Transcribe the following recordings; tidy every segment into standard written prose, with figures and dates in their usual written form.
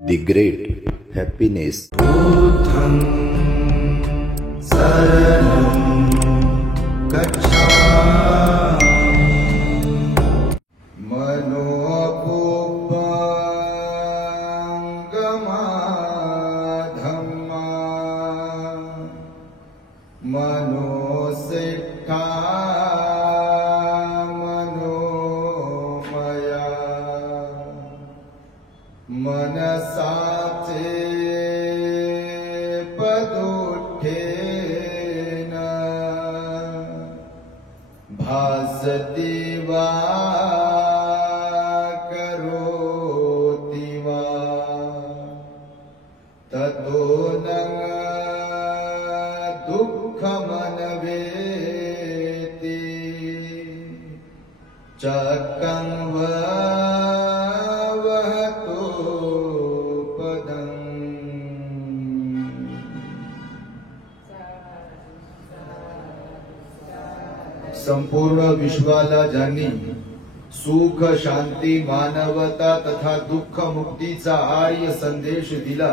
The great happiness. Buddham saranam gacchami manopupangama dhamma manosiddha manomaya मनसाचे पदुठेन भासति वा करोति वा ततो न दुःखमनवेति चक्रं संपूर्ण विश्वाला ज्यांनी सुख शांती मानवता तथा दुःख मुक्तीचा आर्य संदेश दिला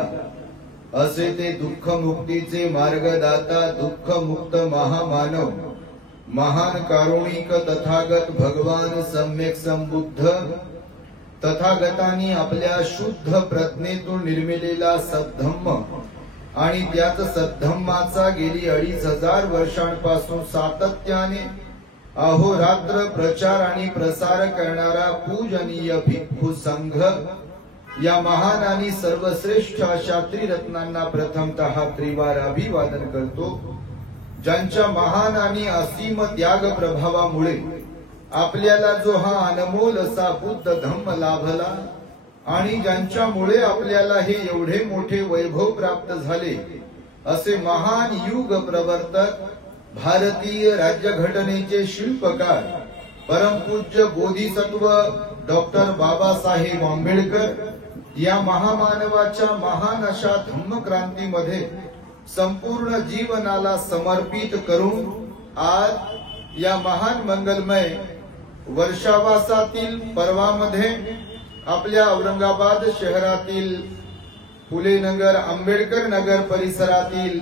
असे ते दुःख मुक्तीचे मार्गदाता दुःख मुक्त महामानव महान कारुणिक तथागत भगवान सम्यक संबुद्ध तथागतांनी आपल्या शुद्ध प्रज्ञेतून निर्मिलेला सद्धम्म आणि त्याच सद्धम्माचा गेली 2500 वर्षांपासून सातत्याने अहोरात्र प्रचार आणि प्रसार करणारा पूजनीय भिक्खू संघ या महान आणि सर्वश्रेष्ठ अशा त्रिरत्नांना प्रथमतः त्रिवार अभिवादन करतो, ज्यांच्या महान आणि असीम त्याग प्रभावामुळे आपल्याला जो हा अनमोल असा बुद्ध धम्म लाभला आणि ज्यांच्यामुळे आपल्याला हे एवढे मोठे वैभव प्राप्त झाले असे महान युग प्रवर्तक भारतीय राज्यघटनेचे शिल्पकार परमपूज्य बोधिसत्व डॉक्टर बाबासाहेब आंबेडकर या महामानवाच्या महान अशा धम्मक्रांतीमध्ये संपूर्ण जीवनाला समर्पित करून आज या महान मंगलमय वर्षावासातील पर्वामध्ये आपल्या औरंगाबाद शहरातील फुले नगर आंबेडकर नगर परिसरातील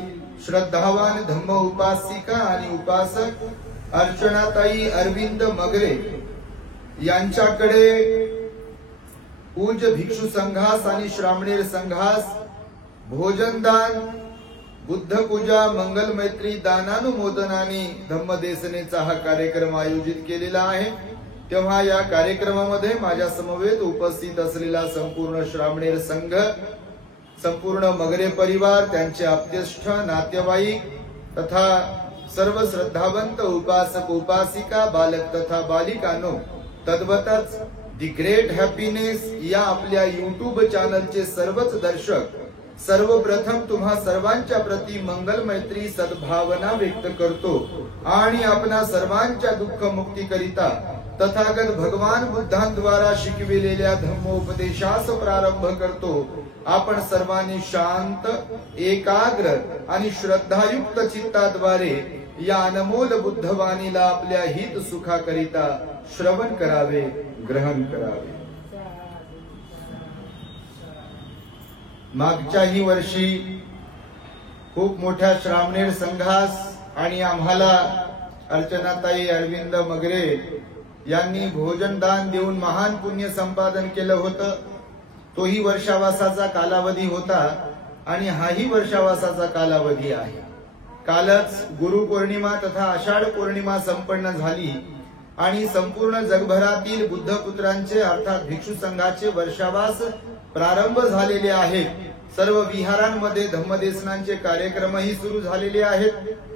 श्रद्धावान धम्म उपासिका आणि उपासक अर्चनाताई अरविंद मगरे यांच्याकडे पूज्य भिक्षू संघास आणि श्रामणेर संघास भोजनदान बुद्ध पूजा मंगल मैत्री दानानुमोदनाने धम्मदेसनेचा हा कार्यक्रम आयोजित केलेला आहे। तेव्हा या कार्यक्रमामध्ये माझ्या समवेत उपस्थित असलेला संपूर्ण श्रामणेर संघ संपूर्ण मगरे परिवार त्यांचे आप्तेष्ट नातेवाईक तथा सर्व श्रद्धावंत उपासक उपासिका बालक तथा बालिकांनो तद्वतच दी ग्रेट हॅपीनेस या आपल्या YouTube चॅनलचे सर्वच दर्शक सर्वप्रथम तुम्हा सर्वांच्या प्रती मंगल मैत्री सद्भावना व्यक्त करतो आणि आपणा सर्वांच्या दुःख मुक्ती करिता तथागत भगवान बुद्धांद्वारा शिकविलेल्या धम्मोपदेशास प्रारंभ करतो। आपण सर्वांनी शांत एकाग्र आणि श्रद्धायुक्त चित्ताद्वारे या अनमोल बुद्धवाणीला आपल्या हित सुखाकरिता श्रवण करावे ग्रहण करावे। मागच्याही वर्षी खूप मोठ्या श्रामणेर संघास आणि आम्हाला अर्चनाताई अरविंद मगरे यांनी भोजनदान देऊन महान पुण्य संपादन केलं होतं। तोही वर्षावासाचा कालावधी होता आणि हाही वर्षावासाचा कालावधी आहे। कालच गुरुपौर्णिमा तथा आषाढ पौर्णिमा संपन्न झाली आणि संपूर्ण जगभरातील बुद्धपुत्रांचे अर्थात भिक्षू संघाचे वर्षावास प्रारंभ झालेले आहेत। सर्व विहारांमध्ये धम्मदेसनांचे कार्यक्रमही सुरू झालेले आहेत।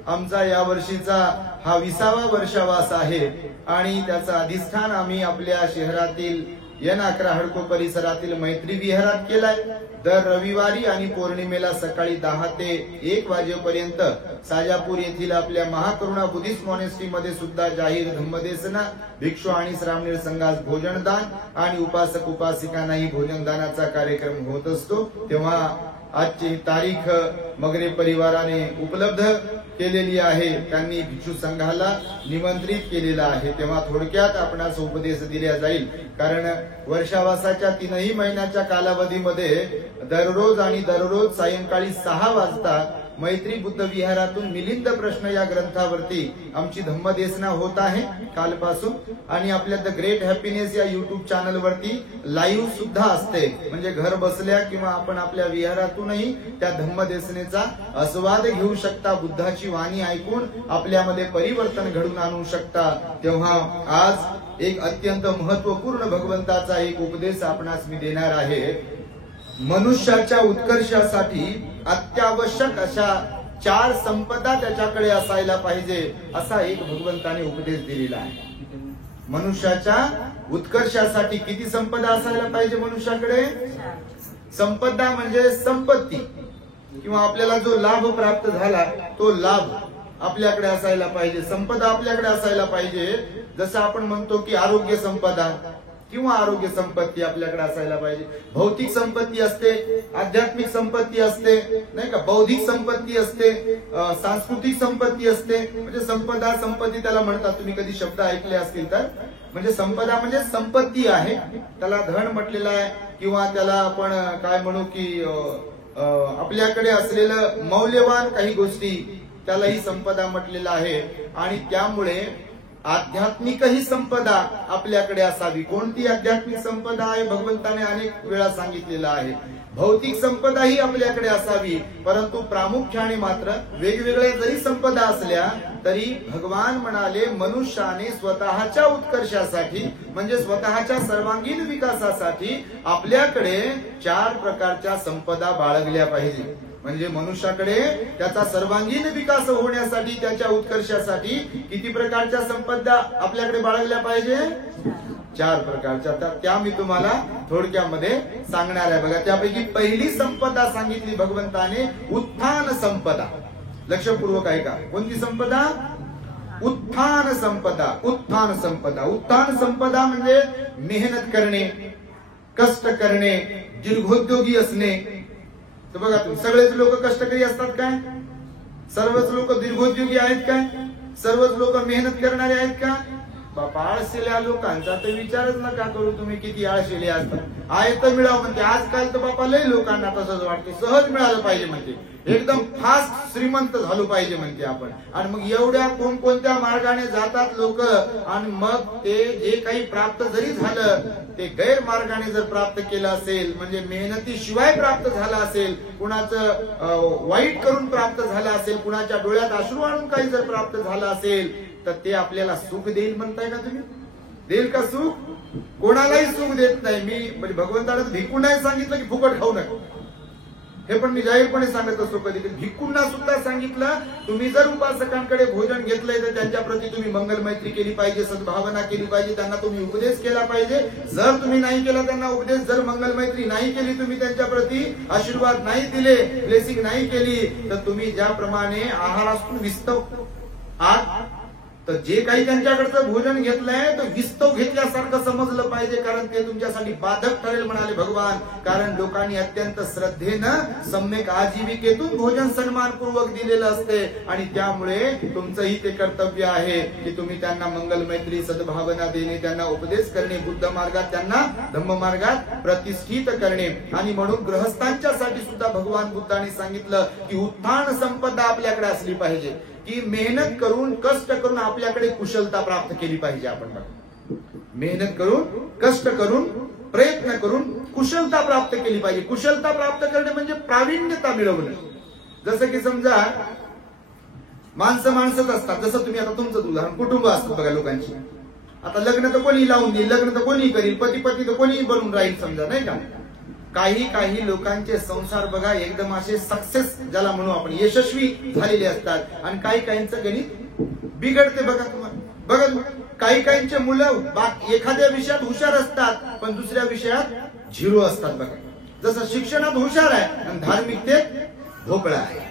आमचा या वर्षीचा हा 20वा वर्षावास आहे आणि त्याचा अधिष्ठान आम्ही आपल्या शहरातील N11 हडको परिसरातील मैत्री विहारात केलाय। दर रविवारी आणि पौर्णिमेला सकाळी 10 ते 1 वाजेपर्यंत साजापूर येथील आपल्या महाकरुणा बुद्धिस्ट मॉनेस्ट्री मध्ये सुद्धा जाहीर धम्मदेसना भिक्षू आणि श्रामणेर संघास भोजनदान आणि उपासक उपासिकांनाही भोजनदानाचा कार्यक्रम होत असतो। तेव्हा आजची तारीख मगरे परिवाराने उपलब्ध केलेली आहे, त्यांनी भिक्षू संघाला निमंत्रित केलेला आहे. तेव्हा थोडक्यात आपणास उपदेश दिला जाईल. कारण वर्षावासाच्या 3 महिन्याच्या कालावधीमध्ये दररोज आणि दररोज सायंकाळी 6 वाजता मैत्री बुद्ध विहारातून मिलिंद प्रश्न या ग्रंथावरती आमची धम्मदेसना होत आहे कालपासून. आणि आपल्या द ग्रेट हॅपीनेस या युट्यूब चॅनल वरती लाईव्ह सुद्धा असते. म्हणजे घर बसल्या किंवा आपण आपल्या विहारातूनही त्या धम्मदेसनेचा आस्वाद घेऊ शकता, बुद्धाची वाणी ऐकून आपल्यामध्ये परिवर्तन घडून आणू शकता. तेव्हा आज एक अत्यंत महत्वपूर्ण भगवंताचा एक उपदेश आपणास मी देणार आहे. मनुष्याच्या उत्कर्षासाठी अत्यावश्यक अशा 4 संपदा त्याच्याकडे असायला पाहिजे, असा एक भगवंताने उपदेश दिलेला आहे. मनुष्याच्या उत्कर्षासाठी किती संपदा असायला पाहिजे मनुष्याकडे? संपदा म्हणजे संपत्ती किंवा आपल्याला जो लाभ प्राप्त झाला तो लाभ आपल्याकडे असायला पाहिजे, संपदा आपल्याकडे असायला पाहिजे. जसं आपण म्हणतो की आरोग्य संपदा किंवा आरोग्य संपत्ती आपल्याकडे असायला पाहिजे. भौतिक संपत्ती असते, आध्यात्मिक संपत्ती असते, नाही का, बौद्धिक संपत्ती असते, सांस्कृतिक संपत्ती असते. म्हणजे संपदा संपत्ती त्याला म्हणतात. तुम्ही कधी शब्द ऐकले असतील तर. म्हणजे संपदा म्हणजे संपत्ती आहे, त्याला धन म्हटलेलं आहे किंवा त्याला आपण काय म्हणू की आपल्याकडे असलेलं मौल्यवान काही गोष्टी त्यालाही संपदा म्हटलेलं आहे. आणि त्यामुळे आध्यात्मिकही संपदा आपल्याकडे असावी. कोणती आध्यात्मिक संपदा आहे? भगवंताने अनेक वेळा सांगितलेलं आहे. भौतिक संपदा ही आपल्याकडे असावी, परंतु प्रामुख्याने मात्र वेगवेगळ्या जरी संपदा असल्या तरी भगवान म्हणाले मनुष्याने स्वतःच्या उत्कर्षासाठी म्हणजे स्वतःच्या सर्वांगीण विकासासाठी आपल्याकडे 4 प्रकारच्या संपदा बाळगल्या पाहिजे. म्हणजे मनुष्याकडे त्याचा सर्वांगीण विकास होण्यासाठी, त्याच्या उत्कर्षासाठी किती प्रकारच्या संपदा आपल्याकडे बाळगल्या पाहिजे? 4 प्रकारच्या. त्या मी तुम्हाला थोडक्यामध्ये सांगणार आहे. बघा, त्यापैकी पहिली संपदा सांगितली भगवंताने उत्थान संपदा. लक्षपूर्वक ऐका. कोणती संपदा? उत्थान संपदा. उत्थान संपदा. उत्थान संपदा म्हणजे मेहनत करणे, कष्ट करणे, दीर्घोद्योगी असणे. तर बघा तुम्ही, सगळेच लोक कष्टकरी असतात काय? सर्वच लोक दीर्घोद्योगी आहेत काय? सर्वच लोक मेहनत करणारे आहेत का? बापा, आळसेल्या लोकांचा तर विचारच नका करू तुम्ही, किती आळसेले असतात. आहे तर मिळावं म्हणते. आजकाल तर बापा लय लोकांना तसंच वाटतं, सहज मिळालं पाहिजे म्हणते, एकदम फास्ट श्रीमंत झालो पाहिजे म्हणते आपण. आणि मग एवढ्या कोणकोणत्या मार्गाने जातात लोक, आणि मग ते जे काही प्राप्त जरी झालं ते गैरमार्गाने जर प्राप्त केलं असेल, म्हणजे मेहनतीशिवाय प्राप्त झालं असेल, कुणाचं वाईट करून प्राप्त झालं असेल, कुणाच्या डोळ्यात अश्रू आणून काही जर प्राप्त झालं असेल, तर ते आपल्याला सुख देईल म्हणताय का तुम्ही? देईल का सुख? कोणालाही सुख देत नाही. मी म्हणजे भगवंतानं भिकून नाही सांगितलं की फुकट खाऊ नका, हे पण मी जाहीरपणे सांगत असतो. कधी कधी भिक्खूंना सुद्धा सांगितलं, तुम्ही जर उपासकांकडे भोजन घेतलंय तर त्यांच्या प्रती तुम्ही मंगल मैत्री केली पाहिजे, सद्भावना केली पाहिजे, त्यांना तुम्ही उपदेश केला पाहिजे. जर तुम्ही नाही केला त्यांना उपदेश, जर मंगल मैत्री नाही केली, तुम्ही त्यांच्या प्रती आशीर्वाद नाही दिले, ब्लेसिंग नाही केली, तर तुम्ही ज्याप्रमाणे आहारातून विस्तव आत, तर जे काही त्यांच्याकडचं भोजन घेतलंय तर विस्तव घेतल्यासारखं समजलं पाहिजे, कारण ते तुमच्यासाठी बाधक ठरेल म्हणाले भगवान. कारण लोकांनी अत्यंत श्रद्धेनं सम्यक आजीविकेतून भोजन सन्मानपूर्वक दिलेलं असते, आणि त्यामुळे तुमचंही ते कर्तव्य आहे की तुम्ही त्यांना मंगल मैत्री, सद्भावना देणे, त्यांना उपदेश करणे, बुद्ध मार्गात त्यांना धम्म मार्गात प्रतिष्ठित करणे. आणि म्हणून गृहस्थांच्यासाठी सुद्धा भगवान बुद्धांनी सांगितलं की उत्थान संपदा आपल्याकडे असली पाहिजे, की मेहनत करून, कष्ट करून आपल्याकडे कुशलता प्राप्त केली पाहिजे. आपण मेहनत करून, कष्ट करून, प्रयत्न करून कुशलता प्राप्त केली पाहिजे. कुशलता प्राप्त करणे म्हणजे प्रावीण्यता मिळवणं. जसं की समजा माणसंच असतात. जसं तुम्ही आता तुमचं उदाहरण, कुटुंब असतं बघा लोकांची. आता लग्न तर कोणी लावून देईल, लग्न तर कोणी करील, पती तर कोणी बनून राहील समजा, नाही का. काही लोकांचे संसार बघा एकदम असे सक्सेस, ज्याला म्हणू आपण, यशस्वी झालेले असतात, आणि काहींचं गणित बिघडते. बघा तुम्हाला, बघा काहींचे मुलं एखाद्या विषयात हुशार असतात पण दुसऱ्या विषयात झिरो असतात. बघा, जसं शिक्षणात हुशार आहे आणि धार्मिकतेत भोपळा आहे.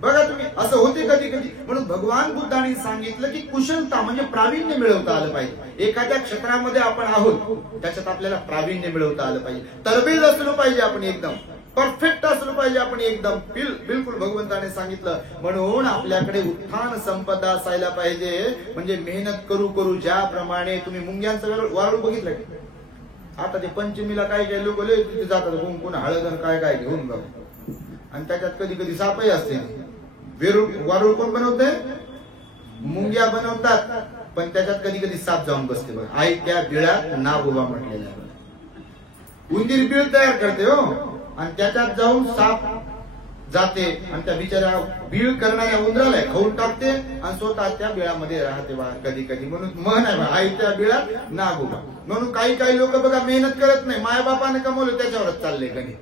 बघा तुम्ही, असं होते कधी कधी. म्हणून भगवान बुद्धांनी सांगितलं की कुशलता म्हणजे प्रावीण्य मिळवता आलं पाहिजे. एखाद्या क्षेत्रामध्ये आपण आहोत त्याच्यात आपल्याला प्रावीण्य मिळवता आलं पाहिजे, तरबेज असलो पाहिजे आपण एकदम. परफेक्ट असलं पाहिजे आपण एकदम बिलकुल भगवंताने सांगितलं. म्हणून आपल्याकडे उत्थान संपदा असायला पाहिजे. म्हणजे मेहनत करू करू ज्याप्रमाणे तुम्ही मुंग्यांचं वाळू बघितलं. आता ते पंचमीला काय काय लोक तिथे जातात कुंकून हळद काय काय घेऊन बघा. आणि त्याच्यात कधी कधी सापही असते. वारूळ कोण बनवते? मुंग्या बनवतात. पण त्याच्यात कधी कधी साप जाऊन बसते बघा. आई त्या बिळात नाग उभा म्हटलेला आहे. उंदीर बीळ तयार करते हो, आणि त्याच्यात जाऊन साप जाते आणि त्या बिचाऱ्या बीळ करणाऱ्या उंदराला खाऊन टाकते आणि स्वतः त्या बिळामध्ये राहते बा कधी कधी. म्हणून म्हण आहे आई त्या बिळात नाग उभा. म्हणून काही लोक बघा मेहनत करत नाही. मायबापाने कमवलं त्याच्यावरच चालले कधी.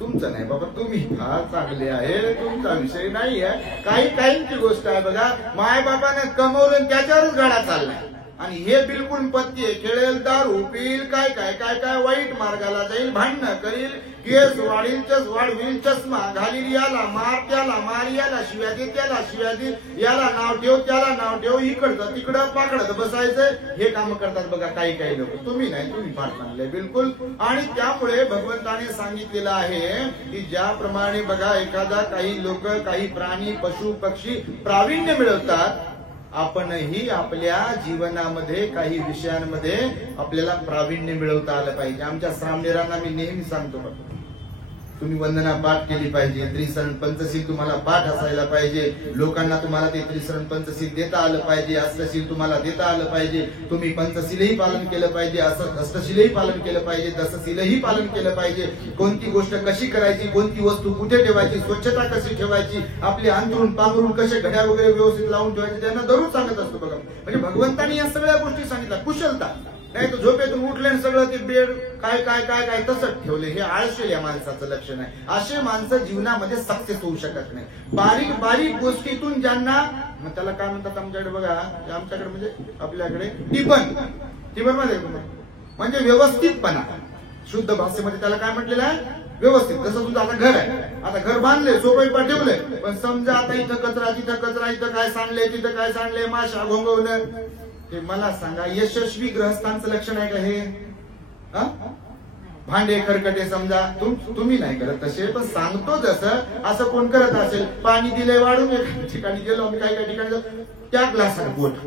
तुमचं नाही बाबा, तुम्ही फार चांगले आहे, तुमचा विषय नाही आहे. काहींची गोष्ट आहे बघा, मायबापाने कमवलं त्याच्यावरच गाडा चाललाय. आणि हे बिलकुल पत्ती आहे. खेळेल, दारू पिल, काय काय काय काय वाईट मार्गाला जाईल, भांडणं करील, केस वाढील, वाढवील, चष्मा घालील, याला मार त्याला मार, याला शिव्या दे त्याला शिव्या दे, याला नाव ठेव त्याला नाव ठेव, इकडचं तिकडं पाकडत बसायचं. हे काम करतात बघा काही लोक. तुम्ही नाही, तुम्ही फार चांगले बिलकुल. आणि त्यामुळे भगवंताने सांगितलेलं आहे की ज्याप्रमाणे बघा एखादा काही लोक काही प्राणी पशु पक्षी प्रावीण्य मिळवतात, आपणही आपल्या जीवनामध्ये काही विषयांमध्ये आपल्याला प्रावीण्य मिळवता आलं पाहिजे. आमच्या श्रामणेरांना मी नेहमी सांगतो बघा, तुम्ही वंदना पाठ केली पाहिजे, त्रिसरण पंचशील तुम्हाला पाठ असायला पाहिजे, लोकांना तुम्हाला ते त्रिसरण पंचशील देता आलं पाहिजे, अष्टशील तुम्हाला देता आलं पाहिजे, तुम्ही पंचशीलही पालन केलं पाहिजे, अष्टशीलही पालन केलं पाहिजे, दशशीलही पालन केलं पाहिजे. कोणती गोष्ट कशी करायची, कोणती वस्तू कुठे ठेवायची, स्वच्छता कशी ठेवायची, आपले अंथरूण पांघरूण कसे घड्या वगैरे व्यवस्थित लावून ठेवायचे, त्यांना दररोज सांगत असतो बघा. म्हणजे भगवंतांनी या सगळ्या गोष्टी सांगितल्या. कुशलता नाही तर झोपेतून उठले सगळं ते बेड काय काय काय काय तसंच ठेवले. हे आळशी या माणसाचं लक्षण आहे. असे माणसं जीवनामध्ये सक्सेस होऊ शकत नाही. बारीक बारीक गोष्टीतून ज्यांना, मग त्याला काय म्हणतात आमच्याकडे बघा, आमच्याकडे म्हणजे आपल्याकडे टिपण म्हणजे व्यवस्थितपणा. शुद्ध भाषेमध्ये त्याला काय म्हटलेलं आहे? व्यवस्थित. जसं तुझं आता घर आहे, आता घर बांधले, सोपं ठेवलंय, पण समजा आता इथं कचरा तिथं कचरा, इथं काय सांडलंय तिथं काय सांडलंय, माशा घोंगवलं. ते मला सांगा, यशस्वी गृहस्थांचं लक्षण आहे का हे? भांडे खरकटे समजा तुम्ही नाही करत तसे, पण सांगतो जसं असं कोण करत असेल. पाणी दिलंय वाढून, एका ठिकाणी गेलो आम्ही, काही ठिकाणी त्या ग्लासात बोट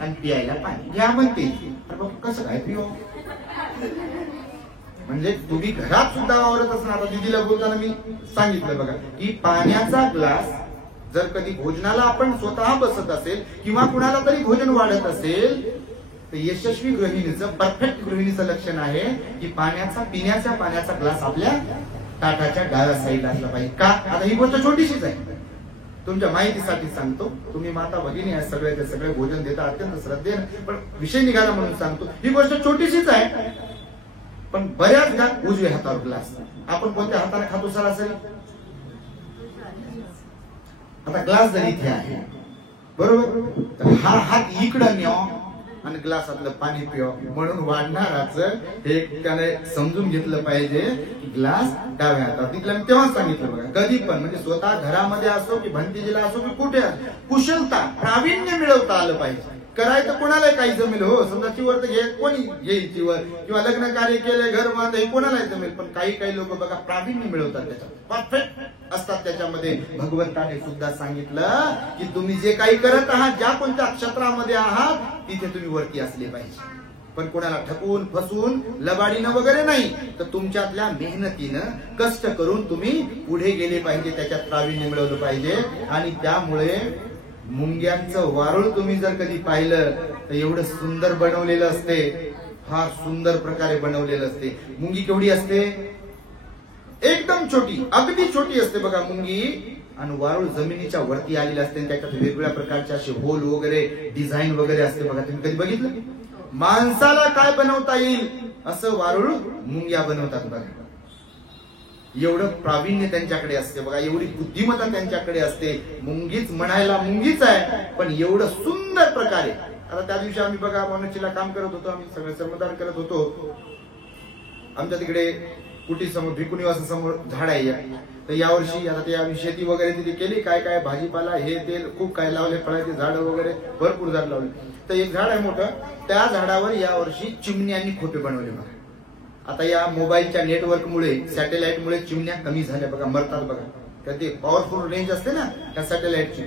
आणि पियायला पाणी घ्या म्हणते. कसं काय पिओ? म्हणजे तुम्ही घरात सुद्धा वावरत असणार. आता दिदीला बोलताना मी सांगितलं बघा की पाण्याचा ग्लास जर कधी भोजनाला आपण स्वतः बसत असेल किंवा कुणाला तरी भोजन वाढत असेल, तर यशस्वी गृहिणीचं, परफेक्ट गृहिणीचं लक्षण आहे की पिण्याच्या पाण्याचा ग्लास आपल्या ताटाच्या डाव्या साईडला असला पाहिजे. का? आता ही गोष्ट छोटीशीच आहे, तुमच्या माहितीसाठी सांगतो. तुम्ही माता भगिनी आहे, सगळे भोजन देता अत्यंत श्रद्धेने, पण विषय निघाला म्हणून सांगतो. ही गोष्ट छोटीशीच आहे, पण बऱ्याचदा उजव्या हातावर ग्लास. आपण कोणत्या हाताने खातो सरासरी? आता ग्लास जर इथे आहे बरोबर, तर हा हात इकडं न्या आणि ग्लासातलं पाणी पिवा. म्हणून वाढणाराच हे त्याने समजून घेतलं पाहिजे की ग्लास डाव्या हातात. तिथलं मी तेव्हा सांगितलं बघा, कधी पण म्हणजे स्वतः घरामध्ये असो की भंतीजीला असो की कुठे, कुशलता प्रावीण्य मिळवता आलं पाहिजे. करायचं कोणाला काही जमेल हो. समजा चिवर तर घे, कोणी घेईल चिवर, किंवा लग्न कार्य केले, घर बांध, हे कोणाला जमेल. पण काही लोक बघा प्रावीण्य मिळवतात, त्याच्यात परफेक्ट असतात त्याच्यामध्ये. भगवंताने सुद्धा सांगितलं की तुम्ही जे काही करत आहात, ज्या कोणत्या क्षेत्रामध्ये आहात, तिथे तुम्ही वरती असले पाहिजे. पण कोणाला ठकवून फसवून लबाडीनं वगैरे नाही, तर तुमच्यातल्या मेहनतीनं कष्ट करून तुम्ही पुढे गेले पाहिजे, त्याच्यात प्रावीण्य मिळवलं पाहिजे. आणि त्यामुळे मुंग्यांचं वारुळ तुम्ही जर कधी पाहिलं तर एवढं सुंदर बनवलेलं असते, फार सुंदर प्रकारे बनवलेलं असते. मुंगी केवढी असते? एकदम छोटी, अगदी छोटी असते बघा मुंगी. आणि वारुळ जमिनीच्या वरती आलेलं असते, त्याच्यात वेगवेगळ्या प्रकारचे असे होल वगैरे डिझाईन वगैरे असते बघा. तुम्ही कधी बघितलं? माणसाला काय बनवता येईल असं वारुळ मुंग्या बनवतात बघा. एवढं प्रावीण्य त्यांच्याकडे असते बघा, एवढी बुद्धिमत्ता त्यांच्याकडे असते. मुंगीच म्हणायला मुंगीच आहे, पण एवढं सुंदर प्रकारे. आता त्या दिवशी आम्ही बघा मनोचीला काम करत होतो, आम्ही सगळे श्रमदान करत होतो. आमच्या तिकडे कुटी समोर भिकू निवासासमोर झाड आहे. तर यावर्षी आता ते आम्ही शेती वगैरे तिथे केली, काय भाजीपाला हे तेल खूप काय लावले, फळाचे झाडं वगैरे भरपूर झाड लावले. तर एक झाड आहे मोठं, त्या झाडावर यावर्षी चिमण्यांनी खोपे बनवले बघा. आता या मोबाईलच्या नेटवर्कमुळे सॅटेलाइटमुळे चिमण्या कमी झाल्या बघा, मरतात बघा. तर ते पॉवरफुल रेंज असते ना त्या सॅटेलाइटची.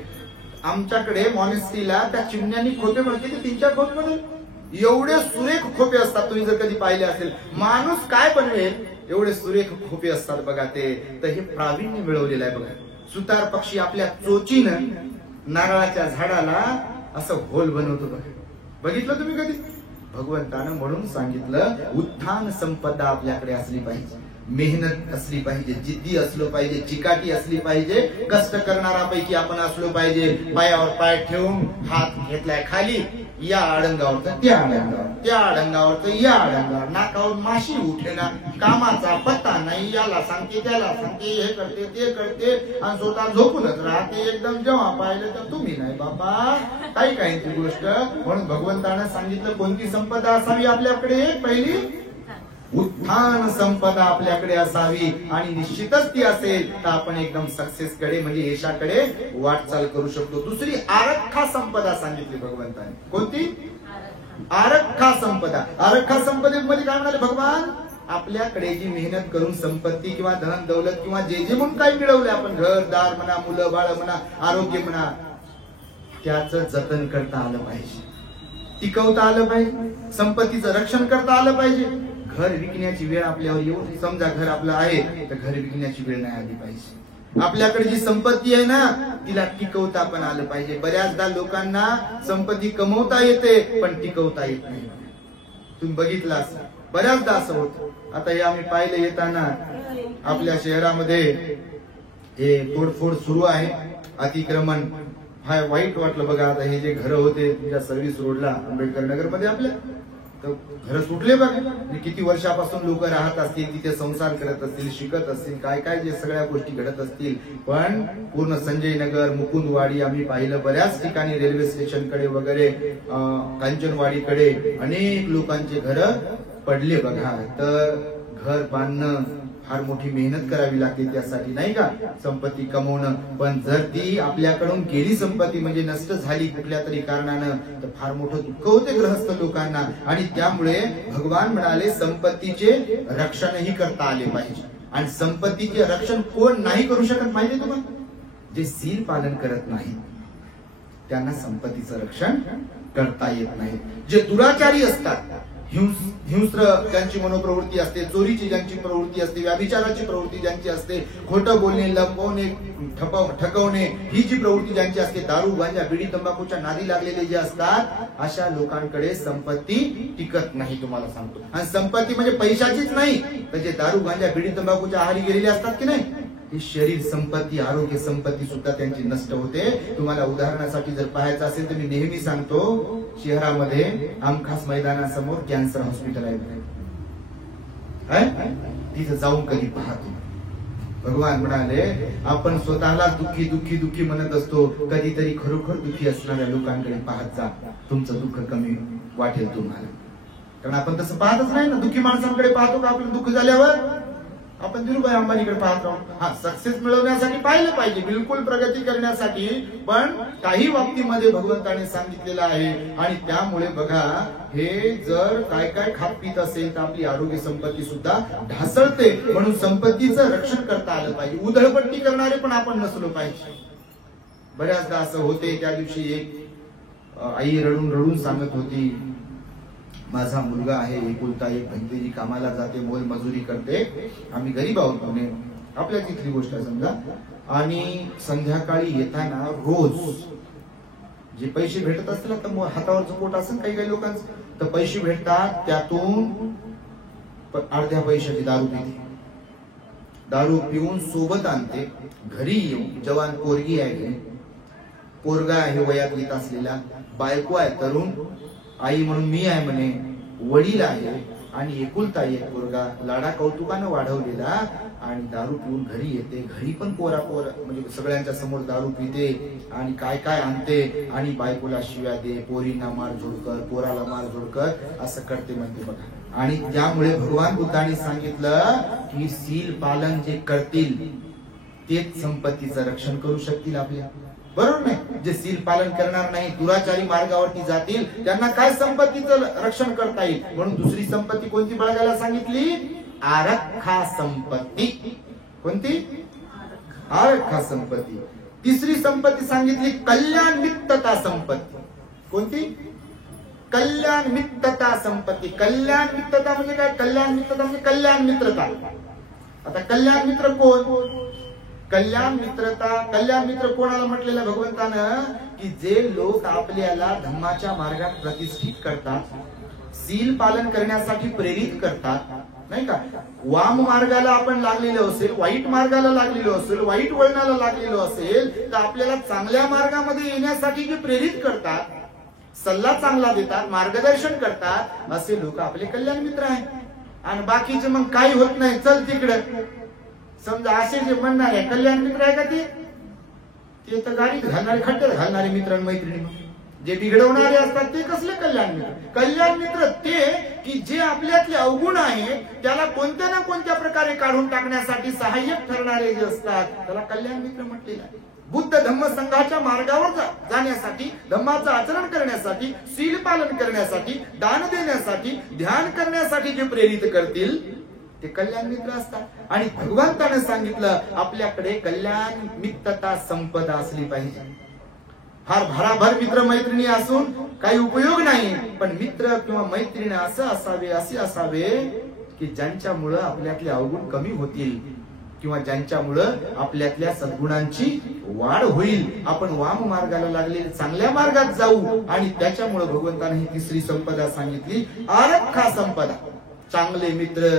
आमच्याकडे मॉनेस्ट्रीला त्या चिमण्यांनी खोपे बनवले, ते 3-4 खोपे बनवले. एवढे सुरेख खोपे असतात, तुम्ही जर कधी पाहिले असेल. माणूस काय बनवेल एवढे सुरेख खोपे असतात बघा ते. तर हे प्रावीण्य मिळवलेलं आहे बघा. सुतार पक्षी आपल्या चोचीनं नारळाच्या झाडाला असं होल बनवतो बघा. बघितलं तुम्ही कधी? भगवंतानं म्हणून सांगितलं, उत्थान संपदा आपल्याकडे असली पाहिजे, मेहनत असली पाहिजे, जिद्दी असलो पाहिजे, चिकाटी असली पाहिजे, कष्ट करणारापैकी आपण असलो पाहिजे. पायावर पाय ठेवून हात घेतलाय खाली, या अडंगावर तर त्या अडंगावर, त्या अडंगावर तर या अडंगावर, नाकावर माशी उठेना, कामाचा पत्ता नाही, याला सांगते त्याला सांगते, हे करते ते करते, आणि स्वतः झोपूनच राहते एकदम. जेव्हा पाहिलं तर तुम्ही नाही बाबा, काही काहींची गोष्ट. म्हणून भगवंतानं सांगितलं कोणती संपदा असावी आपल्याकडे? पहिली उत्थान संपदा आपल्याकडे असावी, आणि निश्चितच ती असेल तर आपण एकदम सक्सेस कडे म्हणजे यशाकडे वाटचाल करू शकतो. दुसरी आरक्षा संपदा सांगितली भगवंताने. कोणती? आरक्षा संपदा. आरक्षा संपदेमध्ये काय म्हणाले भगवान? आपल्याकडे जी मेहनत करून संपत्ती किंवा धन दौलत किंवा जे जे म्हणून काही मिळवले आपण, घरदार म्हणा, मुलं बाळ म्हणा, आरोग्य म्हणा, त्याचं जतन करता आलं पाहिजे, टिकवता आलं पाहिजे, संपत्तीचं रक्षण करता आलं पाहिजे. घर विकण्याची वेळ आपल्यावर येऊ, समजा घर आपलं आहे तर घर विकण्याची वेळ नाही आली पाहिजे. आपल्याकडे जी संपत्ती आहे ना तिला टिकवता पण आलं पाहिजे. बऱ्याचदा लोकांना संपत्ती कमवता येते पण टिकवता येत नाही. तुम्ही बघितलं असं, बऱ्याचदा असं होतं. आता हे आम्ही पाहिलं येताना आपल्या शहरामध्ये हे तोडफोड सुरू आहे, अतिक्रमण. हाय, वाईट वाटलं बघा. आता हे जे घर होते तुमच्या सर्व्हिस रोडला आंबेडकर नगर मध्ये आपल्या, तर घर सुटले बघा. किती वर्षापासून लोक राहत असतील तिथे, संसार करत असतील, शिकत असतील, काय काय जे सगळ्या गोष्टी घडत असतील. पण पूर्ण संजय नगर, मुकुंदवाडी आम्ही पाहिलं, बऱ्याच ठिकाणी रेल्वे स्टेशन कडे वगैरे, कांचनवाडीकडे अनेक लोकांचे घर पडले बघा. तर घर बांधणं फार मोठी मेहनत करावी लागते त्यासाठी, नाही का, संपत्ती कमवणं. पण जर ती आपल्याकडून गेली संपत्ती म्हणजे नष्ट झाली कुठल्या तरी कारणानं, तर फार मोठं दुःख होते ग्रहस्थ लोकांना. आणि त्यामुळे भगवान म्हणाले संपत्तीचे रक्षणही करता आले पाहिजे. आणि संपत्तीचे रक्षण कोण नाही करू शकत माहिती तुम्हाला? जे सील पालन करत नाही त्यांना संपत्तीचं रक्षण करता येत नाही. जे दुराचारी असतात, हिंस्र ज्यांची मनोप्रवृत्ती असते, चोरीची ज्यांची प्रवृत्ती असते, व्याभिचाराची प्रवृत्ती ज्यांची असते, खोटं बोलणे, लपवणे, ठकवणे, ही जी प्रवृत्ती ज्यांची असते, दारू गांजा बिडी तंबाखूच्या नादी लागलेले जे असतात, अशा लोकांकडे संपत्ती टिकत नाही, तुम्हाला सांगतो. आणि संपत्ती म्हणजे पैशाचीच नाही, तर जे दारू गांजा बिडी तंबाखूच्या आहारी गेलेले असतात की नाही, ही शरीर संपत्ती, आरोग्य संपत्ती सुद्धा त्यांची नष्ट होते. तुम्हाला उदाहरणासाठी जर पाहायचं असेल तर मी नेहमी सांगतो, शहरामध्ये आमखास मैदानासमोर कॅन्सर हॉस्पिटल आहे, तिथं जाऊन कधी पाहतो. भगवान म्हणाले आपण स्वतःला दुःखी दुःखी दुःखी म्हणत असतो, कधीतरी खरोखर दुःखी असणाऱ्या लोकांकडे पाहत जा, तुमचं दुःख कमी वाटेल तुम्हाला. कारण आपण तसं पाहतच नाही ना. दुःखी माणसांकडे पाहतो का आपलं दुःख झाल्यावर? आपण धीरूभाई अंबानीकडे पाहतो. हा, सक्सेस मिळवण्यासाठी पाहिलं पाहिजे, बिलकुल प्रगती करण्यासाठी. पण काही बाबतीमध्ये भगवंताने सांगितलेलं आहे. आणि त्यामुळे बघा, हे जर काय काय खात पीत असेल तर आपली आरोग्य संपत्ती सुद्धा ढासळते. म्हणून संपत्तीचं रक्षण करता आलं पाहिजे. उधळपट्टी करणारे पण आपण नसलो पाहिजे. बऱ्याचदा असं होते. त्या दिवशी एक आई रडून रडून सांगत होती, माझा मुलगा आहे एकुलता एक, भंतेजी कामाला जाते, मोल मजुरी करते, आम्ही गरीब आहोत पुणे, आपल्या तिथली गोष्ट समजा. आणि संध्याकाळी येताना रोज जे पैसे भेटत असतील, तर हातावरचं पोट असेल काही काही लोकांचं, तर पैसे भेटतात त्यातून अर्ध्या पैशाची दारू पिते. दारू पिऊन सोबत आणते, घरी येऊन जवान पोरगी आहे, पोरगा आहे वयात येत असलेला, बायको आहे तरुण, आई म्हणून मी आहे म्हणे, वडील आहे, आणि एकुलता एक पोरगा लाडा कौतुकानं वाढवलेला, आणि दारू पिऊन घरी येते. घरी पण पोरा म्हणजे सगळ्यांच्या समोर दारू पिते आणि काय काय आणते, आणि बायकोला शिव्या दे, पोरींना मारझोड कर, पोराला मारझोड कर, असं करते म्हणते बघा. आणि त्यामुळे भगवान बुद्धाने सांगितलं की सील पालन जे करतील तेच संपत्तीचं रक्षण करू शकतील आपल्या. बरोबर नाही? जे सील पालन करणार नाही, दुराचारी मार्गावरती जातील, त्यांना काय संपत्तीचं रक्षण करता येईल? म्हणून दुसरी संपत्ती कोणती बाळगायला सांगितली? आरक्षा संपत्ती. कोणती? आरक्षा संपत्ती. तिसरी संपत्ती सांगितली कल्याण मित्रता संपत्ती. कोणती? कल्याण मित्रता संपत्ती. कल्याण मित्रता म्हणजे काय? कल्याण मित्रता म्हणजे कल्याण मित्रता. आता कल्याण मित्र कोण? कल्याण मित्रता, कल्याण मित्र कोणाला म्हटलेलं भगवंतानं? की जे लोक आपल्याला धम्माच्या मार्गात प्रतिष्ठित करतात, सील पालन करण्यासाठी प्रेरित करतात, नाही का? वाम मार्गाला आपण लागलेलो असेल, वाईट मार्गाला लागलेलो असेल, वाईट वळणाला लागलेलो असेल, तर आपल्याला चांगल्या मार्गामध्ये येण्यासाठी जे प्रेरित करतात, सल्ला चांगला देतात, मार्गदर्शन करतात, असे लोक आपले कल्याण मित्र आहेत. आणि बाकीचे मग काही होत नाही, चल तिकडे. समजा असे जे म्हणणारे कल्याण मित्र आहे का? ते तर गाडीत घालणारे, खड्ड्यात घालणारे मित्र मैत्रिणी. जे बिघडवणारे असतात ते कसले कल्याण मित्र? कल्याण मित्र ते की जे आपल्यातले अवगुण आहेत त्याला कोणत्या ना कोणत्या प्रकारे काढून टाकण्यासाठी सहाय्यक ठरणारे जे असतात त्याला कल्याण मित्र म्हटलेलं आहे. बुद्ध धम्म संघाच्या मार्गावर जाण्यासाठी, धम्माचं आचरण करण्यासाठी, सील पालन करण्यासाठी, दान देण्यासाठी, ध्यान करण्यासाठी जे प्रेरित करतील ते कल्याण मित्र असतात. आणि भगवंताने सांगितलं आपल्याकडे कल्याण मित्रता संपदा असली पाहिजे. फार भराभर मित्र मैत्रिणी असून काही उपयोग नाही, पण मित्र किंवा मैत्रिणी असं असावे, असे असावे की ज्यांच्यामुळं आपल्यातले अवगुण कमी होतील किंवा ज्यांच्यामुळं आपल्यातल्या सद्गुणांची वाढ होईल. आपण वाम मार्गाला लागले चांगल्या मार्गात जाऊ. आणि त्याच्यामुळे भगवंताने ही तिसरी संपदा सांगितली, आरक्षा संपदा. चांगले मित्र,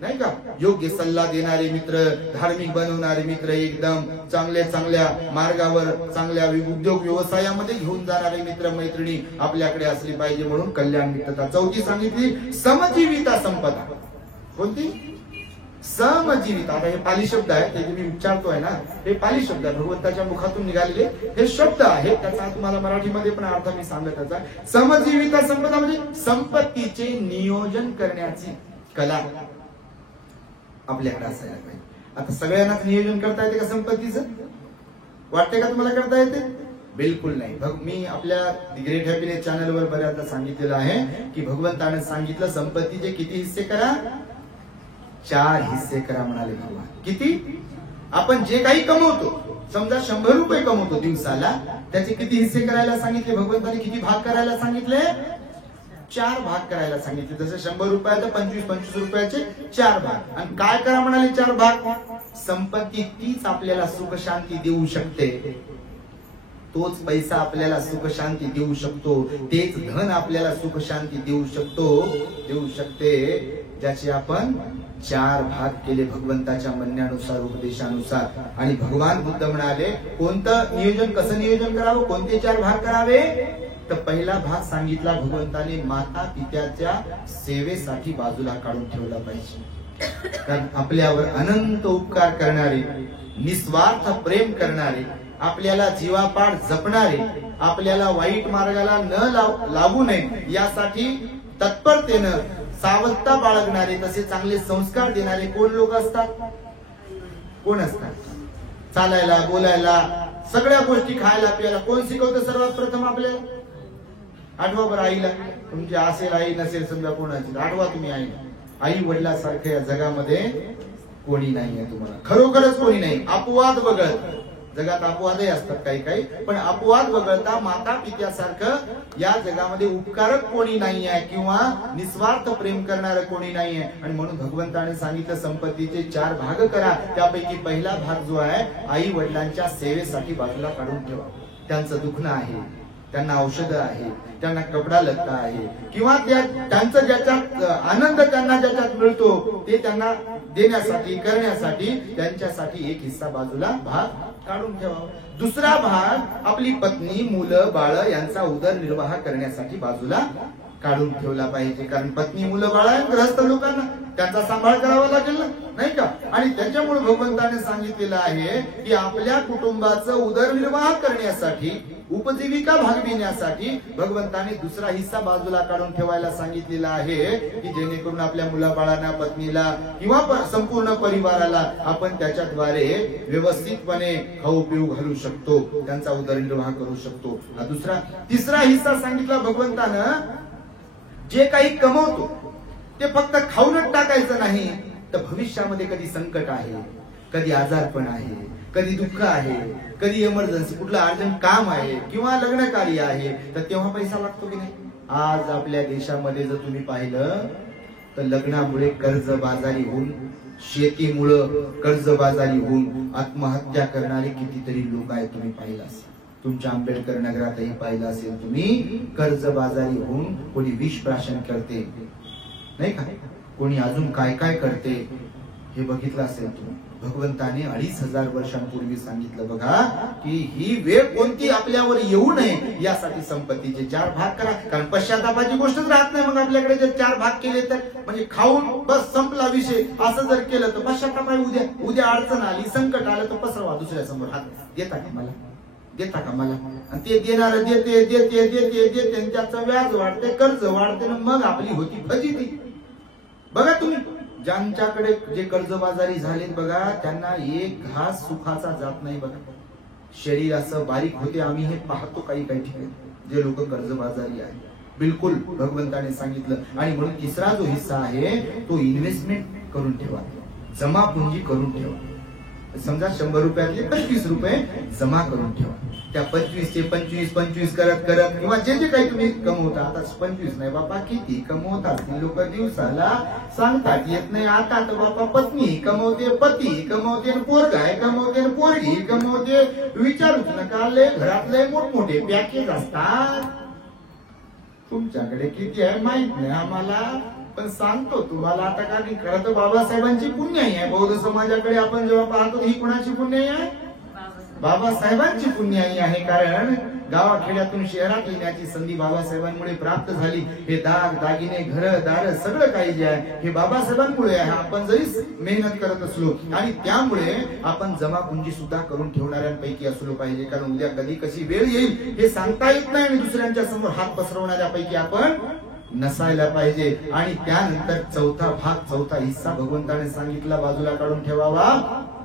नाही का? योग्य सल्ला देणारे मित्र, धार्मिक बनवणारे मित्र, एकदम चांगल्या मार्गावर, चांगल्या उद्योग व्यवसायामध्ये घेऊन जाणारे मित्र मैत्रिणी आपल्याकडे असली पाहिजे. म्हणून कल्याण मित्रता. चौथी सांगितली समजीविता संपदा. कोणती? समजीविता. आता हे पाली शब्द आहे, ते मी उच्चारतोय ना, हे पाली शब्द आहे, भगवंताच्या मुखातून निघालेले हे शब्द आहेत. त्याचा तुम्हाला मराठीमध्ये पण अर्थ मी सांगत त्याचा. समजीविता संपदा म्हणजे संपत्तीचे नियोजन करण्याची कला आपल्याकडे असायला पाहिजे. आता सगळ्यांनाच नियोजन करता येते का संपत्तीचं? वाटते का तुम्हाला करता येते? बिलकुल नाही. मी आपल्या ग्रेट हॅपीनेस चॅनलवर बऱ्याचदा सांगितलेलं आहे की भगवंताने सांगितलं संपत्तीचे किती हिस्से करा? 4 हिस्से करा म्हणाले भगवान. किती? आपण जे काही कमवतो, समजा 100 रुपये कमवतो दिवसाला, त्याचे किती हिस्से करायला सांगितले भगवंताने? किती भाग करायला सांगितले? 4 भाग करायला सांगितले. जसं 100 रुपयाचे 25 रुपयाचे 4 भाग. आणि काय करा म्हणाले 4 भाग? संपत्ती तीच आपल्याला सुख शांती देऊ शकते, तोच पैसा आपल्याला सुख शांती देऊ शकतो, तेच धन आपल्याला सुख शांती देऊ शकते, ज्याचे आपण 4 भाग केले भगवंताच्या म्हणण्यानुसार, उपदेशानुसार. आणि भगवान बुद्ध म्हणाले कोणतं नियोजन, कसं नियोजन करावं, कोणते 4 भाग करावे? तर पहिला भाग सांगितला भगवंताने, माता पित्याच्या सेवेसाठी बाजूला काढून ठेवला पाहिजे. कारण आपल्यावर अनंत उपकार करणारे, निस्वार्थ प्रेम करणारे, आपल्याला जीवापाड जपणारे, आपल्याला वाईट मार्गाला न लागू नये यासाठी तत्परतेनं सावधता बाळगणारे, तसे चांगले संस्कार देणारे कोण लोक असतात? कोण असतात? चालायला, बोलायला, सगळ्या गोष्टी खायला प्यायला कोण शिकवतं सर्वात प्रथम आपल्याला? आठवा बरं आईला. तुमची असेल आई, नसेल समजा कोणाची, आठवा तुम्ही आईला. आई वडिलांसारखं या जगामध्ये कोणी नाहीये तुम्हाला, खरोखरच कोणी नाही. अपवाद वगळता, जगात अपवादही असतात काही, पण अपवाद वगळता माता पित्यासारखं या जगामध्ये उपकारक कोणी नाही आहे किंवा निस्वार्थ प्रेम करणारं कोणी नाही आहे. आणि म्हणून भगवंताने सांगितलं संपत्तीचे 4 भाग करा. त्यापैकी पहिला भाग जो आहे, आई वडिलांच्या सेवेसाठी बाजूला काढून ठेवा. त्यांचं दुखणं आहे, त्यांना औषधं आहे, त्यांना कपडा लत्ता आहे, किंवा त्यांचं ज्याच्यात आनंद त्यांना ज्याच्यात मिळतो ते त्यांना देण्यासाठी, करण्यासाठी त्यांच्यासाठी एक हिस्सा बाजूला भाग काढून ठेवा. दुसरा भाग आपली पत्नी, मुलं, बाळ यांचा उदरनिर्वाह करण्यासाठी बाजूला काढून ठेवला पाहिजे. कारण पत्नी, मुलं, बाळ आहेत ग्रहस्थ लोकांना, त्यांचा सांभाळ करावा लागेल ना, नाही का? आणि त्याच्यामुळे भगवंताने सांगितलेलं आहे की आपल्या कुटुंबाचं उदरनिर्वाह करण्यासाठी, उपजीविका भागविण्यासाठी भगवंताने दुसरा हिस्सा बाजूला काढून ठेवायला सांगितलेला आहे की जेणेकरून आपल्या मुलाबाळांना, पत्नीला किंवा संपूर्ण परिवाराला आपण त्याच्याद्वारे व्यवस्थितपणे खाऊ पिऊ घालू शकतो, त्यांचा उदरनिर्वाह करू शकतो. तिसरा हिस्सा सांगितला भगवंतानं, जे काही कमवतो ते फक्त खाऊनच टाकायचं नाही, तर भविष्यामध्ये कधी संकट आहे, कधी आजारपण आहे, कधी दुःख आहे, कधी इमर्जन्सी, कुठलं अर्जंट काम आहे किंवा लग्न कार्य आहे, तर तेव्हा पैसा लागतो की नाही? आज आपल्या देशामध्ये जर तुम्ही पाहिलं तर लग्नामुळे कर्जबाजारी होऊन, शेतीमुळं कर्जबाजारी होऊन आत्महत्या करणारे कितीतरी लोक आहेत. तुम्ही पाहिलं असेल, तुमच्या आंबेडकर नगरातही पाहिलं असेल तुम्ही, कर्जबाजारी होऊन कोणी विष प्राशन करते, नाही का, कोणी अजून काय काय करते, हे बघितलं असेल तुम्ही. भगवंताने 2500 वर्षांपूर्वी सांगितलं बघा की ही वेळ कोणती आपल्यावर येऊ नये यासाठी संपत्तीचे 4 भाग करा. कारण पश्चातापाची गोष्टच राहत नाही मग आपल्याकडे. जर 4 भाग केले तर म्हणजे खाऊन बस संपला विषय, असं जर केलं तर पश्चाताप आहे. उद्या अडचण आली, संकट आलं तर पसरवा दुसऱ्या समोर हात, देता का मला, देता का मला, आणि ते देणार देते देते देते देते, त्याचं व्याज वाढते, कर्ज वाढते, मग आपली होती फजिती. बघा तुम्ही, ज्यांच्याकडे जे कर्जबाजारी झालेत बघा, त्यांना एक घास सुखाचा जात नाही बघा. शरीर असं बारीक होते, आम्ही हे पाहतो काही काही ठिकाणी जे लोक कर्जबाजारी आहेत. बिलकुल भगवंताने सांगितलं. आणि म्हणून तिसरा जो हिस्सा आहे तो इन्व्हेस्टमेंट करून ठेवा, जमा पुंजी करून ठेवा. समजा 100 रुपयातले 25 रुपये जमा करून ठेवा. त्या 25 चे 25 करत करत किंवा जे जे काही तुम्ही कमवता, आता 25 नाही बाबा, किती कमवतात ती लोक दिवसाला सांगतात येत नाही. आता तर बाबा पत्नी कमवते, पती कमवते, पोरगा कमवते, पोरगी कमवते, विचारूच नका. घरातले मोठमोठे पॅकेज असतात. तुमच्याकडे किती आहे माहित नाही आम्हाला, पण सांगतो तुम्हाला. आता का नाही, खरं तर बाबासाहेबांची पुण्याई आहे. बौद्ध समाजाकडे आपण जेव्हा पाहतो ही कुणाची पुण्याई आहे? बाबासाहेबांची पुण्याई आहे. कारण गावाखेड्यातून शहरात येण्याची संधी बाबासाहेबांमुळे प्राप्त झाली. हे दाग दागिने, घर दार सगळं काही जे आहे हे बाबासाहेबांमुळे आहे. आपण जरी मेहनत करत असलो आणि त्यामुळे आपण जमापुंजी सुद्धा करून ठेवणाऱ्यांपैकी असलो पाहिजे. कारण उद्या कधी कशी वेळ येईल हे सांगता येत नाही आणि दुसऱ्यांच्या समोर हात पसरवणाऱ्यापैकी आपण नसायला पाहिजे. आणि त्यानंतर चौथा हिस्सा भगवंताने सांगितला बाजूला काढून ठेवावा,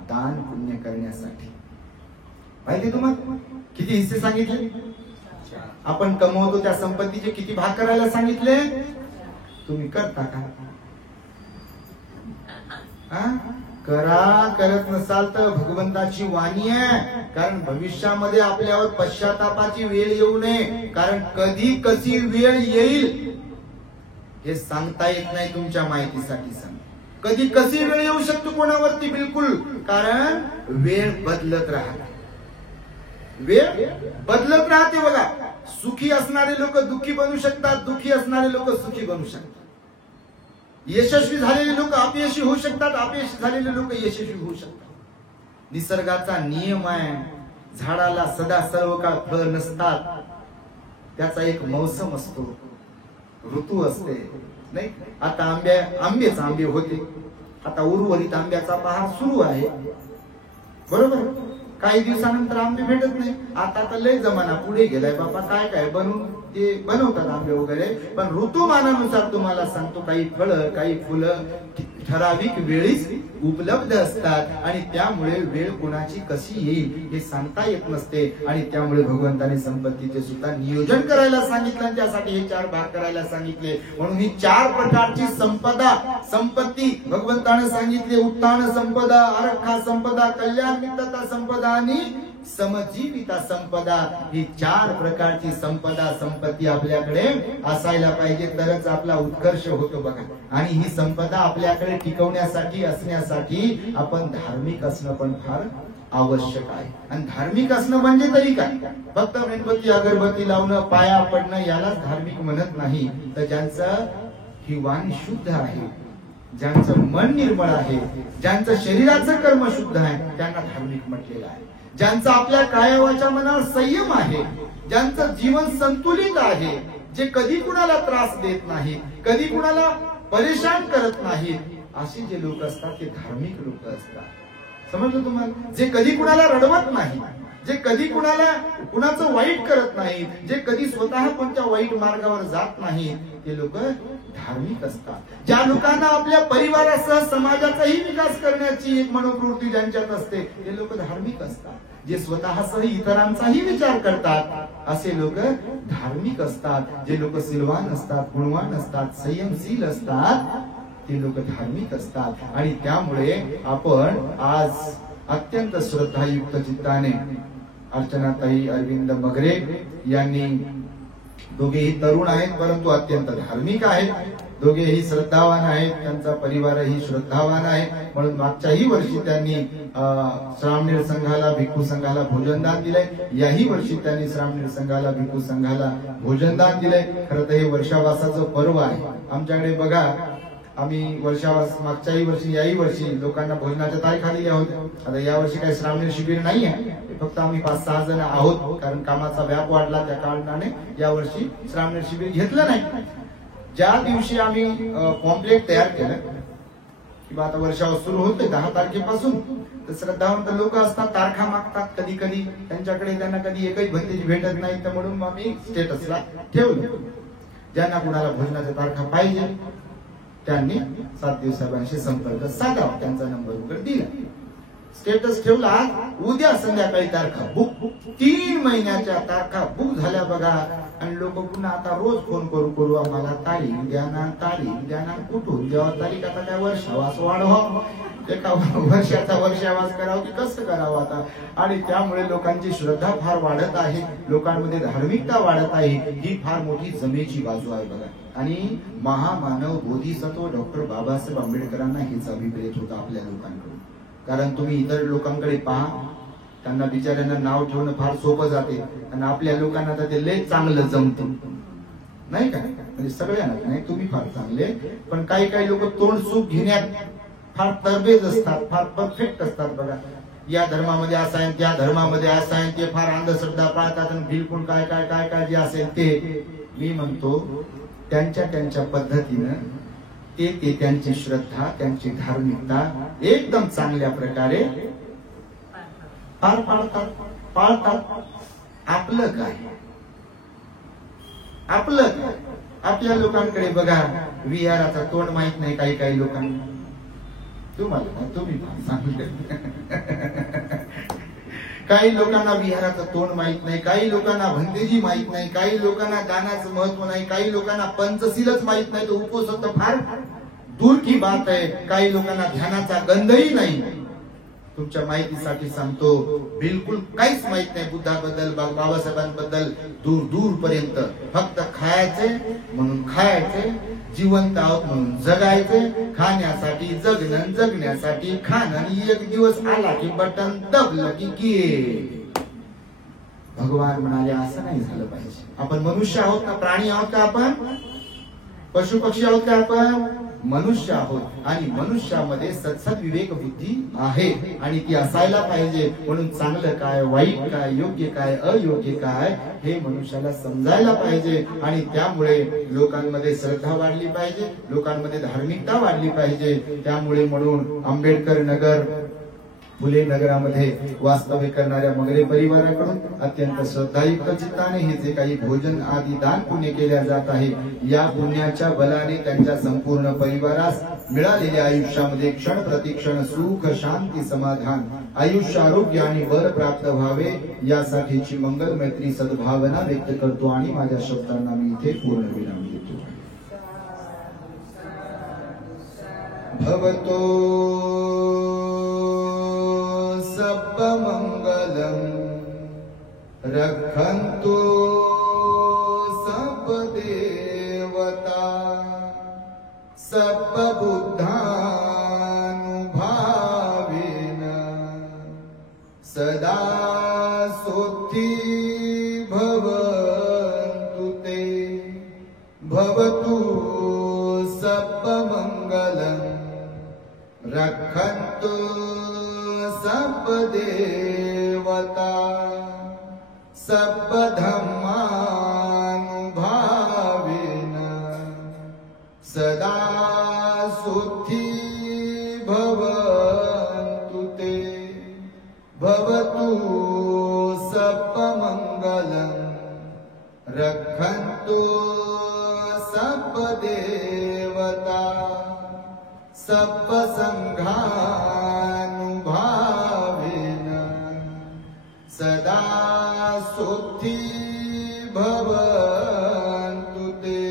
दान पुण्य करण्यासाठी. माहिती तुम्हाला किती हिस्से सांगितले? आपण कमवतो त्या संपत्तीचे किती भाग करायला सांगितले? तुम्ही करता का? करा. करत नसाल तर भगवंताची वाणी आहे. कारण भविष्यामध्ये आपल्यावर पश्चातापाची वेळ येऊ नये. कारण कधी कशी वेळ येईल हे सांगता येत नाही. तुमच्या माहितीसाठी सांग, कधी कशी वेळ येऊ शकतो कोणावरती, बिलकुल. कारण वेळ बदलत राहते, वेळ बदलत राहते. बघा, सुखी असणारे लोक दुःखी बनू शकतात, दुःखी असणारे लोक सुखी बनू शकतात. यशस्वी झालेले लोक अपयशी होऊ शकतात, अपयशी झालेले लोक यशस्वी होऊ शकतात. निसर्गाचा नियम आहे. झाडाला सदा सर्व काळ फळ नसतात, त्याचा एक मौसम असतो, ऋतू असते, नाही. आता आंबेच आंबे होते, आता उर्वरित आंब्याचा बहार सुरू आहे, बरोबर. काही दिवसानंतर आंबे भेटत नाही. आता तर लय जमाना पुढे गेलाय बाबा, काय काय बनवतात आंबे वगैरे. पण ऋतुमानानुसार तुम्हाला सांगतो, काही फळं काही फुलं ठराविक वेळीच उपलब्ध असतात. आणि त्यामुळे वेळ कोणाची कशी येईल हे सांगता येत नसते. आणि त्यामुळे भगवंताने संपत्तीचे सुद्धा नियोजन करायला सांगितलं आणि त्यासाठी हे 4 भाग करायला सांगितले. म्हणून ही 4 प्रकारची संपत्ती भगवंताने सांगितले. उत्थान संपदा, आरक्षा संपदा, कल्याण मित्रता संपदा आणि समजीविता संपदा. ही 4 प्रकारची संपत्ती आपल्याकडे असायला पाहिजे, तरच आपला उत्कर्ष होतो बघा. आणि ही संपदा आपल्याकडे टिकवण्यासाठी असण्यासाठी आपण धार्मिक असणं पण फार आवश्यक आहे. आणि धार्मिक असणं म्हणजे तरी काय? फक्त मेणबत्ती अगरबत्ती लावणं, पाया पडणं यालाच धार्मिक म्हणत नाही. तर ज्यांचं ही वाणी शुद्ध आहे, ज्यांचं मन निर्मळ आहे, ज्यांचं शरीराचं कर्म शुद्ध आहे, त्यांना धार्मिक म्हटलेलं आहे. ज्यांचा आपल्या कायावाच्या मनावर संयम आहे, ज्यांचं जीवन संतुलित आहे, जे कधी कुणाला त्रास देत नाहीत, कधी कुणाला परेशान करत नाहीत, असे जे लोक असतात ते धार्मिक लोक असतात. समजलं तुम्हाला? जे कधी कुणाला रडवत नाही, जे कधी कुणाचं वाईट करत नाहीत, जे कधी स्वतः कोणत्या वाईट मार्गावर जात नाहीत, ते लोक धार्मिक असतात. ज्या लोकांना आपल्या परिवारासह समाजाचाही विकास करण्याची एक मनोवृत्ती ज्यांच्यात असते, ते लोक धार्मिक असतात. जे स्वतःसह इतरांचाही विचार करतात, असे लोक धार्मिक असतात. जे लोक सिलवान असतात, गुणवान असतात, संयमशील असतात, ते लोक धार्मिक असतात. आणि त्यामुळे आपण आज अत्यंत श्रद्धायुक्त चित्ताने अर्चनाताई अरविंद मगरे यांनी, दोघेही तरुण आहेत परंतु अत्यंत धार्मिक आहेत, दोघेही श्रद्धावान आहेत, त्यांचा परिवारही श्रद्धावान आहे. म्हणून मागच्याही वर्षी त्यांनी श्रामणेर संघाला, भिक्खू संघाला भोजनदान दिलंय. याही वर्षी त्यांनी श्रामणेर संघाला, भिक्खू संघाला भोजनदान दिलंय. खरं तर हे वर्षावासाचं पर्व आहे. आमच्याकडे बघा, आम्ही वर्षावास मागच्याही वर्षी याही वर्षी लोकांना भोजनाच्या तारीखा दिल्या होत्या. आता या वर्षी काही श्रामणेर शिबिर नाही आहे, फक्त आम्ही 5-6 जण आहोत, कारण कामाचा व्याप वाढला त्या कारणाने या वर्षी श्रामणेर शिबिर घेतलं नाही. ज्या दिवशी आम्ही पॉम्पलेट तयार केलं किंवा आता वर्षावास सुरू होते 10 तारखेपासून, तर श्रद्धावंत लोक असतात, तारखा मागतात. कधी कधी त्यांना कधी एकही भंतेची भेटत नाही, तर म्हणून आम्ही स्टेटसला ठेवलं. ज्यांना कुणाला भोजनाच्या तारखा पाहिजे त्यांनी 7 दिवसांशी संपर्क साधावा, त्यांचा नंबर वगैरे दिला. स्टेटस ठेवला. उद्या संध्याकाळी तारखा बुक, 3 महिन्याच्या तारखा बुक झाल्या बघा. आणि लोक पुन्हा आता रोज फोन करू आम्हाला तारीख द्या ना, कुठून द्यावा तारीख, आता काय वर्षावास वाढवा, एका वर्षाचा वर्षावास करावं की कसं करावं आता. आणि त्यामुळे लोकांची श्रद्धा फार वाढत आहे, लोकांमध्ये धार्मिकता वाढत आहे. ही फार मोठी जमेची बाजू आहे बघा. आणि महामानव बोधिसत्व डॉक्टर बाबासाहेब आंबेडकरांना हेच अभिप्रेत होतं आपल्या लोकांकडून. कारण तुम्ही इतर लोकांकडे पहा, त्यांना बिचाऱ्यांना नाव ठेवणं फार सोपं जाते, आणि आपल्या लोकांना तर ते लय चांगलं जमतं, नाही का? म्हणजे सगळ्यांना नाही, तुम्ही फार चांगले, पण काही लोक तोंड सुख घेण्यात फार तरबेज असतात, फार परफेक्ट असतात बघा. या धर्मामध्ये असं आहे, त्या धर्मामध्ये असं आहे, ते फार अंधश्रद्धा पाळतात, आणि बिलकुल काय जे असेल ते. मी म्हणतो त्यांच्या पद्धतीनं ते त्यांची श्रद्धा, त्यांची धार्मिकता एकदम चांगल्या प्रकारे पार पाळतात. आपलं काय? आपल्या लोकांकडे बघा, विहाराचं तोंड माहित नाही काही लोकांना. तुम्ही सांगितलं काही लोकांना विहाराचं तोंड माहित नाही, काही लोकांना भंतेजी माहित नाही, काही लोकांना दानाचं महत्व नाही, काही लोकांना पंचशीलच माहित नाही, तो उपवास तर फार दूर की बात आहे. काही लोकांना ध्यानाचा गंधही नाही. तुमच्या माहितीसाठी सांगतो, बिलकुल काहीच माहित नाही बुद्धाबद्दल, बाबासाहेबांबद्दल दूर पर्यंत. फक्त खायचे म्हणून खायचे, जिवंत आहोत म्हणून जगायचे, खाण्यासाठी जगणं, जगण्यासाठी खाणं. एक दिवस आला की बटन दबलं की गे. भगवान म्हणाले असं नाही झालं पाहिजे. आपण मनुष्य आहोत ना, प्राणी आहोत का आपण? पशु पक्षी आहोत का आपण? मनुष्य आहोत. आणि मनुष्यामध्ये सत्सद विवेक बुद्धी आहे, आणि ती असायला पाहिजे. म्हणून चांगलं काय, वाईट काय, योग्य काय, अयोग्य काय, हे मनुष्याला समजायला पाहिजे. आणि त्यामुळे लोकांमध्ये श्रद्धा वाढली पाहिजे, लोकांमध्ये धार्मिकता वाढली पाहिजे. त्यामुळे म्हणून आंबेडकर नगर, फुले नगरामध्ये वास्तव्य करणाऱ्या मगरे परिवाराकडून अत्यंत श्रद्धायुक्त चित्ताने हे जे काही भोजन आदी दान पुण्य केल्या जात आहे, या पुण्याच्या बलाने त्यांच्या संपूर्ण परिवारास मिळालेल्या आयुष्यामध्ये क्षण प्रतिक्षण सुख, शांती, समाधान, आयुष्य, आरोग्य आणि बळ प्राप्त व्हावे, यासाठीची मंगल मैत्री सद्भावना व्यक्त करतो आणि माझ्या शब्दांना मी इथे पूर्ण विराम देतो. भवतो सब मंगलम रखन्तु सब देवता सब बुद्धानुभावेन सदा सोत्थी भवन्तु ते. भवतु सब मंगलम रखन्तु सब देवता सब धर्मानुभावेन भवतु सप्पमङ्गलं रक्षन्तु सप्पदेवता सप्पसङ्घानुभावेन सदा सुखी भवन्तु ते।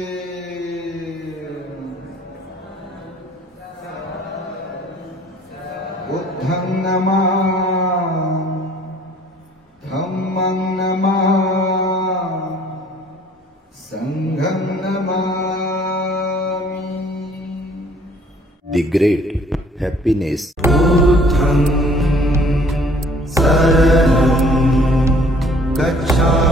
बुद्धं नमः, धम्मं नमः, संघं नमामि। The great happiness. बुद्धं शरणं गच्छामि।